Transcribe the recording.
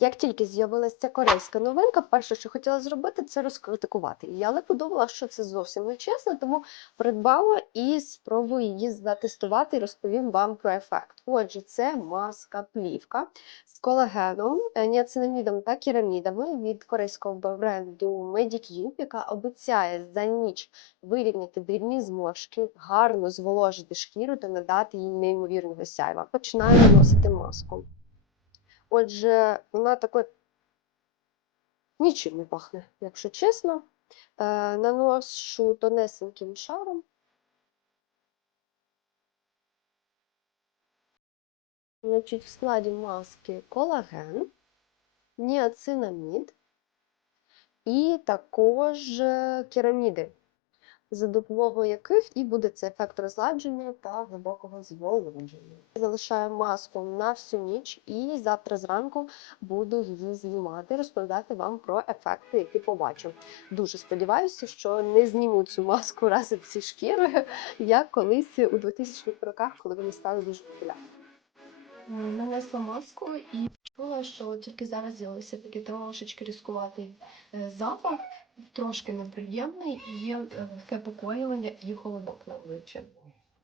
Як тільки з'явилася ця корейська новинка, перше, що хотіла зробити, це розкритикувати її. Але подумала, що це зовсім не чесно, тому придбала і спробую її затестувати і розповім вам про ефект. Отже, це маска плівка з колагеном, е, ніацинамідом та керамідами від корейського бренду Medicube, яка обіцяє за ніч вирівняти дрібні зморшки, гарно зволожити шкіру та надати їй неймовірного сяйва. Починаю наносити маску. Отже, вона такою нічим не пахне, якщо чесно. Е, наношу тонесеньким шаром. Значить, в складі маски колаген, ніацинамід і також е, кераміди, за допомогою яких і буде цей ефект розладження та глибокого зволоження. Залишаю маску на всю ніч і завтра зранку буду її знімати, розповідати вам про ефекти, які побачу. Дуже сподіваюся, що не зніму цю маску разом зі шкірою, як колись у 2000-х роках, коли вони стали дуже популярними. Нанесла маску і чула, що тільки зараз з'явився такий трошечки різкуватий е, запах, трошки неприємний і є е, і холодок на обличчі.